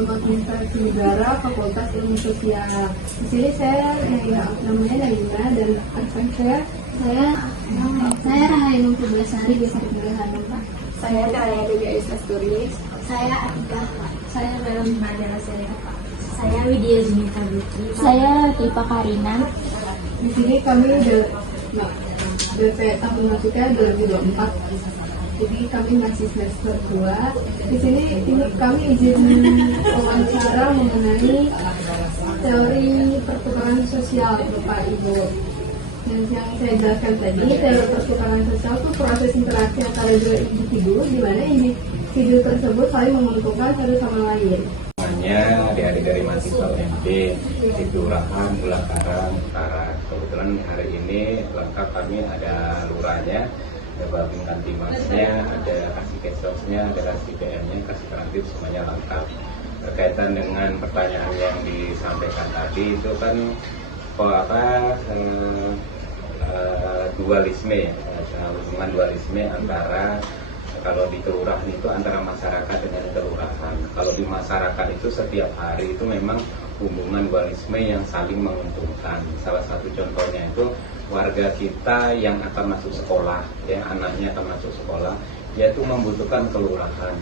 konsentrasi udara Fakultas Ilmu Sosial. Di sini saya namanya Naima dan rekan saya Rahayu Kublasari biasa dipanggil Hanum, Pak. Saya Karya Dewi Aisyah Turis. Saya Atika, Pak. Saya Belum Madara Serena, Pak. Saya Widya Zunita Butri. Saya Tipa Karina. Di sini kami DP tahun masuknya 2024. Jadi kami masih semester 2. Di sini kami izin wawancara mengenai teori pertukaran sosial, Bapak Ibu. Dan yang saya jelaskan tadi, teori pertukaran sosial itu proses interaksi antara dua individu, di mana individu tersebut saling menguntungkan satu sama lain. Namanya adik-adik dari mahasiswa UMD di Kelurahan Bulakaran Utara. Kebetulan hari ini lengkap, kami ada lurahnya, ada babin kantimasnya, ada kasih kesosnya, ada kasih PM-nya, kasih kantin, semuanya lengkap. Berkaitan dengan pertanyaan yang disampaikan tadi itu kan dualisme ya, hubungan dualisme antara kalau di kelurahan itu antara masyarakat dengan kelurahan. Kalau di masyarakat itu setiap hari itu memang hubungan dualisme yang saling menguntungkan. Salah satu contohnya itu warga kita yang akan masuk sekolah, ya anaknya akan masuk sekolah, yaitu membutuhkan kelurahan.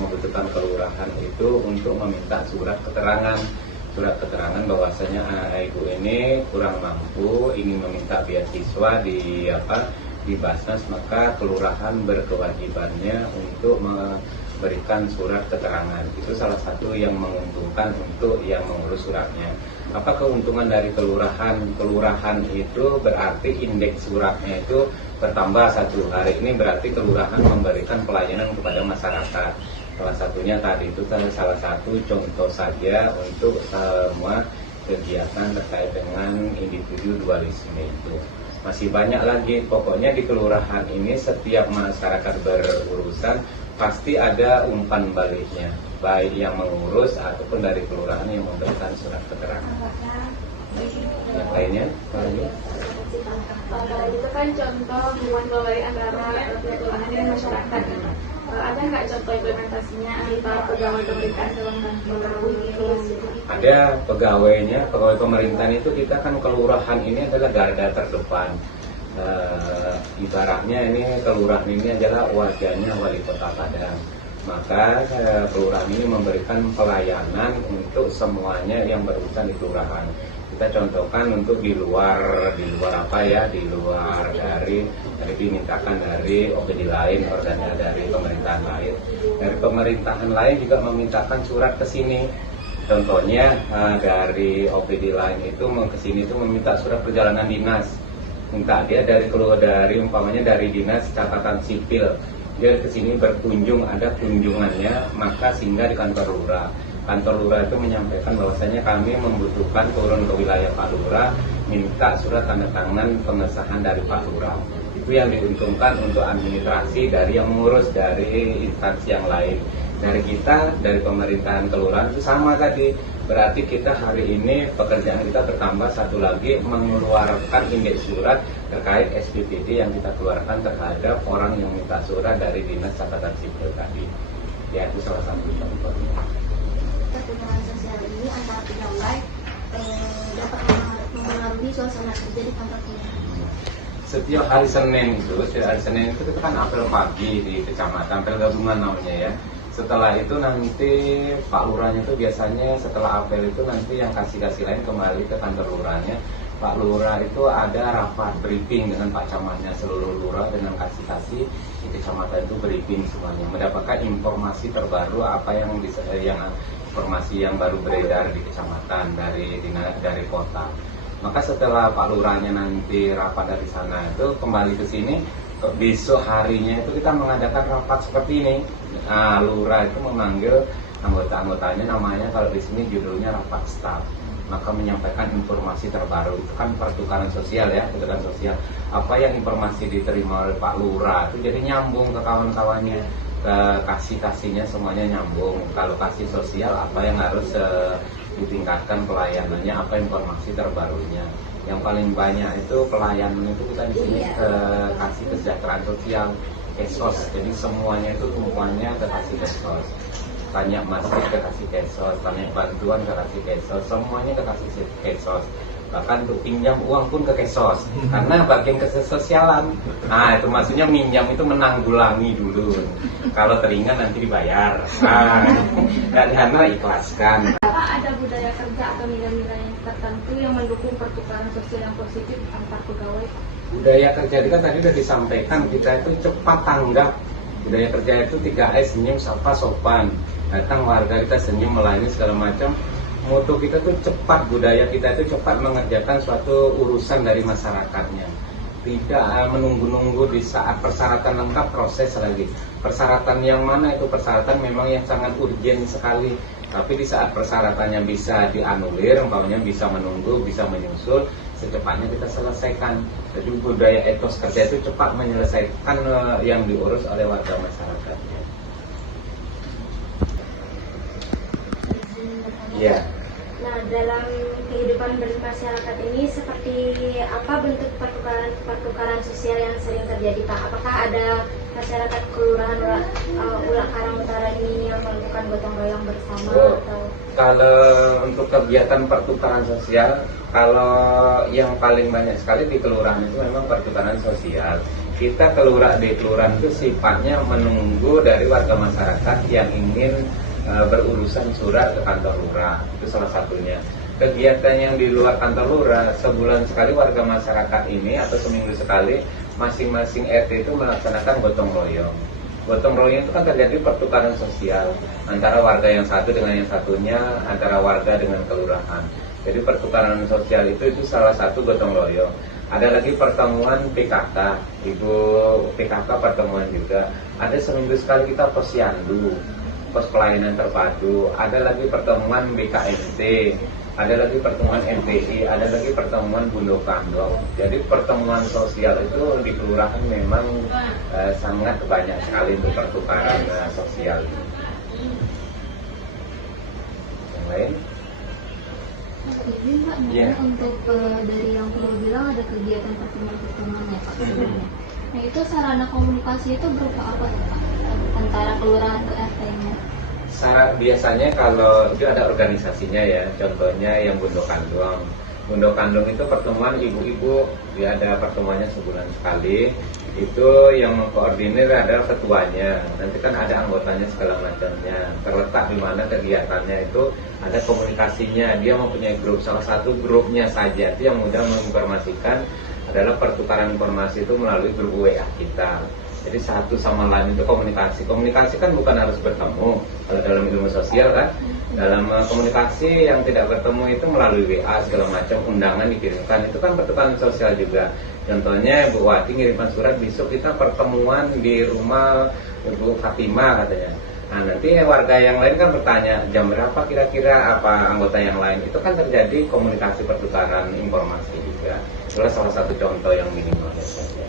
Membutuhkan kelurahan itu untuk meminta surat keterangan bahwasanya anak ibu ini kurang mampu, ingin meminta beasiswa di Basnas, maka kelurahan berkewajibannya untuk memberikan surat keterangan. Itu salah satu yang menguntungkan untuk yang mengurus suratnya. Apa keuntungan dari kelurahan? Kelurahan itu berarti indeks suratnya itu bertambah satu hari. Ini berarti kelurahan memberikan pelayanan kepada masyarakat. Salah satunya tadi itu salah satu contoh saja untuk semua kegiatan terkait dengan individu dualisme itu. Masih banyak lagi, pokoknya di kelurahan ini setiap masyarakat berurusan pasti ada umpan baliknya, baik yang mengurus ataupun dari kelurahan yang memberikan surat keterangan. Yang lainnya, Kalau itu kan contoh hubungan baik antara kelurahan dan masyarakat. Ada nggak contoh implementasinya antara pegawai pemerintahan dalam ada pegawainya, pegawai pemerintahan itu kita kan kelurahan ini adalah garda terdepan. Ibaratnya ini kelurahan ini adalah wajahnya wali kota Padang. Maka kelurahan ini memberikan pelayanan untuk semuanya yang berurusan di kelurahan. Kita contohkan untuk di luar apa ya, di luar dari dimintakan dari OPD lain, organnya dari pemerintahan lain. Dari pemerintahan lain juga memintakan surat ke sini. Contohnya dari OPD lain itu ke sini itu meminta surat perjalanan dinas. Minta dia dari umpamanya dari dinas catatan sipil. Dia ke sini berkunjung, ada kunjungannya, maka singgah di kantor lurah. Kantor lurah itu menyampaikan bahwasanya kami membutuhkan turun ke wilayah Pak Lurah, minta surat tanda tangan pengesahan dari Pak Lurah. Itu yang diuntungkan untuk administrasi dari yang mengurus dari instansi yang lain. Dari kita, dari pemerintahan kelurahan itu sama tadi. Berarti kita hari ini pekerjaan kita bertambah satu lagi, mengeluarkan indeks surat terkait SPPD yang kita keluarkan terhadap orang yang minta surat dari dinas catatan sipil tadi. Ya, itu salah satu contohnya. Pertukaran sosial ini antara pegawai dapat mempengaruhi suasana kerja di kantor kelurahan. Setiap hari Senin itu kita kan apel pagi di kecamatan, apel gabungan namanya ya. Setelah itu nanti Pak Lurahnya itu biasanya setelah apel itu nanti yang kasih lain kembali ke kantor lurahnya. Pak Lurah itu ada rapat briefing dengan Pak Camatnya, seluruh lurah dengan kasih di kecamatan itu briefing semuanya, mendapatkan informasi terbaru apa yang informasi yang baru beredar di kecamatan dari kota. Maka setelah Pak Lurahnya nanti rapat dari sana itu kembali ke sini, besok harinya itu kita mengadakan rapat seperti ini. Nah, lurah itu memanggil anggota-anggotanya, namanya kalau di sini judulnya rapat staf. Maka menyampaikan informasi terbaru, itu kan pertukaran sosial ya, pertukaran sosial. Apa yang informasi diterima oleh Pak Lurah itu jadi nyambung ke kawan-kawannya, ke kasihnya semuanya nyambung. Kalau kasih sosial apa yang harus ditingkatkan pelayanannya, apa informasi terbarunya. Yang paling banyak itu pelayanan itu kita di sini kasih kesejahteraan sosial, kesos. Jadi semuanya itu tumpuannya ke kasih kesos. tanya masih kasih kesos, tanya bantuan kasih kesos, semuanya kasih kesos. Bahkan untuk pinjam uang pun ke kesos, karena bagian kesosialan. Nah itu maksudnya minjam itu menanggulangi dulu, kalau teringat nanti dibayar. Nggak dihana ikhlaskan. Apa ada budaya kerja atau nilai-nilai tertentu yang mendukung pertukaran sosial yang positif antar pegawai? Budaya kerja itu kan tadi sudah disampaikan, kita itu cepat tanggap. Budaya kerja itu 3S, senyum, sapa, sopan. Datang warga kita senyum, melayani segala macam. Moto kita tuh cepat, budaya kita itu cepat mengerjakan suatu urusan dari masyarakatnya. Tidak menunggu-nunggu di saat persyaratan lengkap, proses lagi. Persyaratan yang mana itu persyaratan memang yang sangat urgent sekali. Tapi di saat persyaratannya bisa dianulir, umpamanya bisa menunggu, bisa menyusul, secepatnya kita selesaikan. Jadi budaya etos kerja itu cepat menyelesaikan yang diurus oleh warga masyarakatnya. Iya. Nah, dalam kehidupan bermasyarakat ini seperti apa bentuk pertukaran sosial yang sering terjadi, Pak? Apakah ada masyarakat kelurahan Ulak Karang Utara ini yang melakukan gotong royong bersama? Atau? Kalau untuk kegiatan pertukaran sosial, kalau yang paling banyak sekali di kelurahan itu memang pertukaran sosial. Kita di kelurahan itu sifatnya menunggu dari warga masyarakat yang ingin berurusan surat ke kantor lurah, itu salah satunya. Kegiatan yang di luar kantor lurah, sebulan sekali warga masyarakat ini atau seminggu sekali masing-masing RT itu melaksanakan gotong royong. Gotong royong itu kan terjadi pertukaran sosial antara warga yang satu dengan yang satunya, antara warga dengan kelurahan. Jadi pertukaran sosial itu salah satu gotong royong. Ada lagi pertemuan PKK, Ibu PKK pertemuan juga. Ada seminggu sekali kita posyandu, pos pelayanan terpadu, ada lagi pertemuan BKMT, ada lagi pertemuan MPI, ada lagi pertemuan Bundo Kandong. Jadi pertemuan sosial itu di kelurahan memang sangat banyak sekali untuk pertukaran sosial. Yang lain? Izin Pak, Iya. untuk dari yang perlu bilang ada kegiatan pertemuan-pertemuan ya Pak sebenarnya. Nah itu sarana komunikasi itu berupa apa tuh Pak? Antara kelurahan ke RT-nya? Biasanya kalau itu ada organisasinya ya, contohnya yang Bundo Kandong. Bundo Kandong itu pertemuan ibu-ibu, dia ada pertemuannya sebulan sekali. Itu yang mengkoordinir adalah ketuanya. Nanti kan ada anggotanya segala macamnya. Terletak di mana kegiatannya itu ada komunikasinya. Dia mempunyai grup, salah satu grupnya saja itu yang mudah menginformasikan adalah pertukaran informasi itu melalui grup WA kita. Jadi satu sama lain itu komunikasi. Komunikasi kan bukan harus bertemu. Kalau dalam ilmu sosial kan, dalam komunikasi yang tidak bertemu itu melalui WA segala macam, undangan dikirimkan. Itu kan pertukaran sosial juga. Contohnya Bu Wati ngirimkan surat, besok kita pertemuan di rumah Ibu Fatimah katanya. Nah nanti warga yang lain kan bertanya jam berapa kira-kira, apa anggota yang lain. Itu kan terjadi komunikasi pertukaran informasi juga. Itulah salah satu contoh yang minimal saja.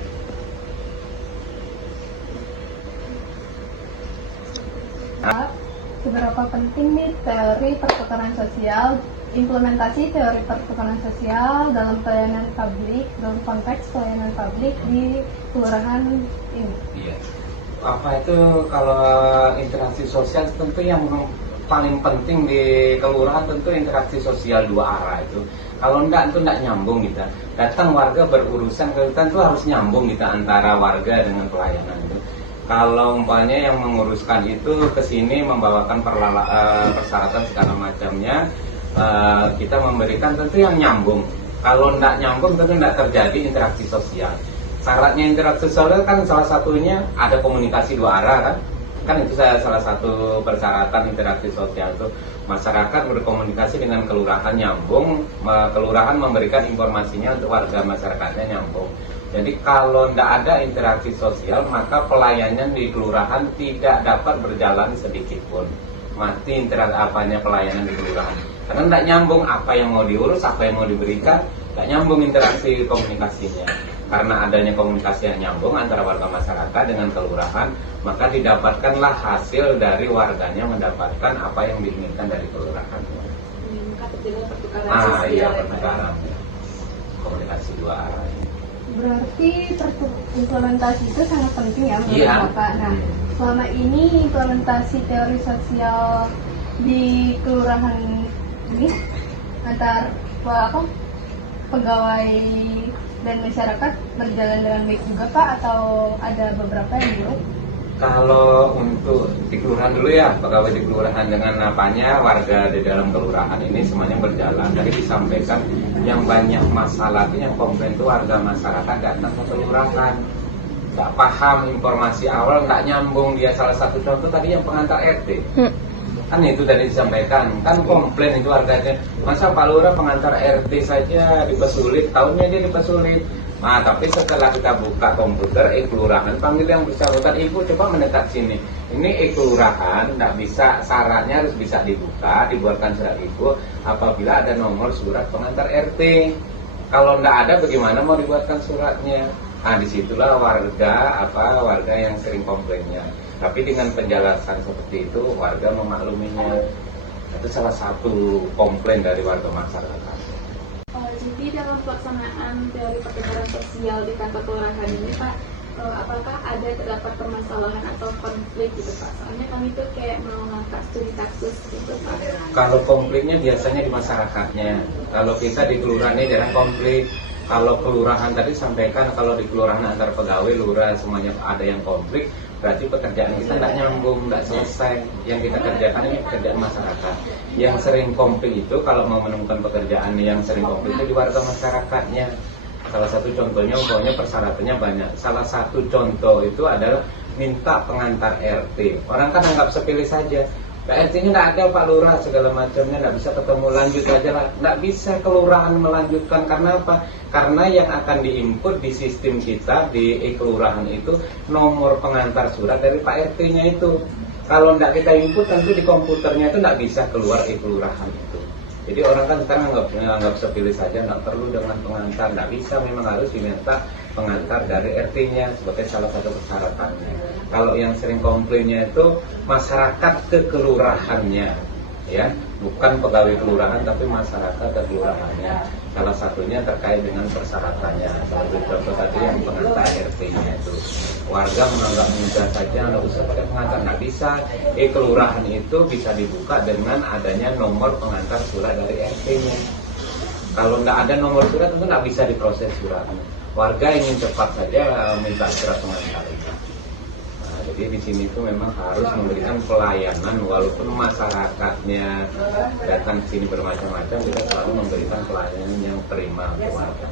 Seberapa penting nih teori pertukaran sosial, implementasi teori pertukaran sosial dalam pelayanan publik, dalam konteks pelayanan publik di kelurahan ini? Iya. Apa itu kalau interaksi sosial tentu yang paling penting di kelurahan tentu interaksi sosial dua arah itu. Kalau enggak itu enggak nyambung kita. Datang warga berurusan kita itu harus nyambung kita antara warga dengan pelayanan itu. Kalau umpamanya yang menguruskan itu ke sini membawakan persyaratan segala macamnya, kita memberikan tentu yang nyambung. Kalau tidak nyambung tentu tidak terjadi interaksi sosial. Syaratnya interaksi sosial kan salah satunya ada komunikasi dua arah kan itu salah satu persyaratan interaksi sosial itu. Masyarakat berkomunikasi dengan kelurahan nyambung, kelurahan memberikan informasinya untuk warga masyarakatnya nyambung. Jadi kalau tidak ada interaksi sosial, maka pelayanan di kelurahan tidak dapat berjalan sedikit pun. Mati interaksi pelayanan di kelurahan. Karena tidak nyambung apa yang mau diurus, apa yang mau diberikan, tidak nyambung interaksi komunikasinya. Karena adanya komunikasi yang nyambung antara warga masyarakat dengan kelurahan, maka didapatkanlah hasil dari warganya mendapatkan apa yang diinginkan dari kelurahan. Meningkat dengan pertukaran sosial. Iya, pertukaran. Komunikasi dua arah. Berarti implementasi itu sangat penting ya menurut Iya. Bapak. Nah, selama ini implementasi teori sosial di kelurahan ini antar pegawai dan masyarakat berjalan dengan baik juga Pak, atau ada beberapa yang belum? Kalau untuk di kelurahan dulu ya, pegawai di kelurahan dengan apanya, warga di dalam kelurahan ini semuanya berjalan. Tadi disampaikan yang banyak masalah itu yang komplain itu warga masyarakat datang ke kelurahan, nggak paham informasi awal, nggak nyambung. Dia salah satu contoh tadi yang pengantar RT. Kan itu tadi disampaikan, kan komplain itu warganya, masa Pak Lurah pengantar RT saja dipersulit, tahunnya dia dipersulit. Nah, tapi setelah kita buka komputer kelurahan, panggil yang bersangkutan, ibu coba mendekat sini. Ini kelurahan, nggak bisa, syaratnya harus bisa dibuka, dibuatkan surat ibu apabila ada nomor surat pengantar RT. Kalau nggak ada, bagaimana mau dibuatkan suratnya? Nah, disitulah warga yang sering komplainnya. Tapi dengan penjelasan seperti itu, warga memakluminya. Itu salah satu komplain dari warga masyarakat. Jadi dalam pelaksanaan teori pertukaran sosial di kantor kelurahan ini Pak, apakah ada terdapat permasalahan atau konflik gitu Pak? Soalnya kami tuh kayak mau ngangkat studi kasus gitu Pak. Kalau konfliknya biasanya di masyarakatnya. Kalau kita di kelurahan ini jarang konflik. Kalau kelurahan tadi sampaikan, kalau di kelurahan antar pegawai, lurah semuanya ada yang konflik, berarti pekerjaan kita tidak nyambung, tidak selesai. Yang kita kerjakan ini pekerjaan masyarakat. Yang sering konflik itu kalau mau menemukan pekerjaan yang sering konflik itu di warga masyarakatnya. Salah satu contohnya, umpamanya persyaratannya banyak. Salah satu contoh itu adalah minta pengantar RT. Orang kan anggap sepele saja. RT-nya tidak ada Pak Lurah, segala macamnya tidak bisa ketemu, lanjut aja lah. Tidak bisa kelurahan melanjutkan, karena apa? Karena yang akan diinput di sistem kita di kelurahan itu nomor pengantar surat dari Pak RT-nya itu. Kalau tidak kita input, tentu di komputernya itu tidak bisa keluar kelurahan itu. Jadi orang kan sekarang anggap sepilih saja, tidak perlu dengan pengantar, tidak bisa, memang harus diminta pengantar dari RT-nya sebagai salah satu persyaratannya. Kalau yang sering komplainnya itu masyarakat ke kelurahannya, ya, bukan pegawai kelurahan tapi masyarakat ke kelurahannya. Salah satunya terkait dengan persyaratannya. Salah satu contoh tadi yang pengantar RT-nya itu, warga menganggap mudah saja, nggak usah pakai pengantar, nggak bisa. Kelurahan itu bisa dibuka dengan adanya nomor pengantar surat dari RT-nya. Kalau nggak ada nomor surat itu nggak bisa diproses suratnya. Warga ingin cepat saja minta surat pengantar itu. Nah, jadi di sini itu memang harus memberikan pelayanan, walaupun masyarakatnya datang ke sini bermacam-macam, kita selalu memberikan pelayanan yang prima untuk warga.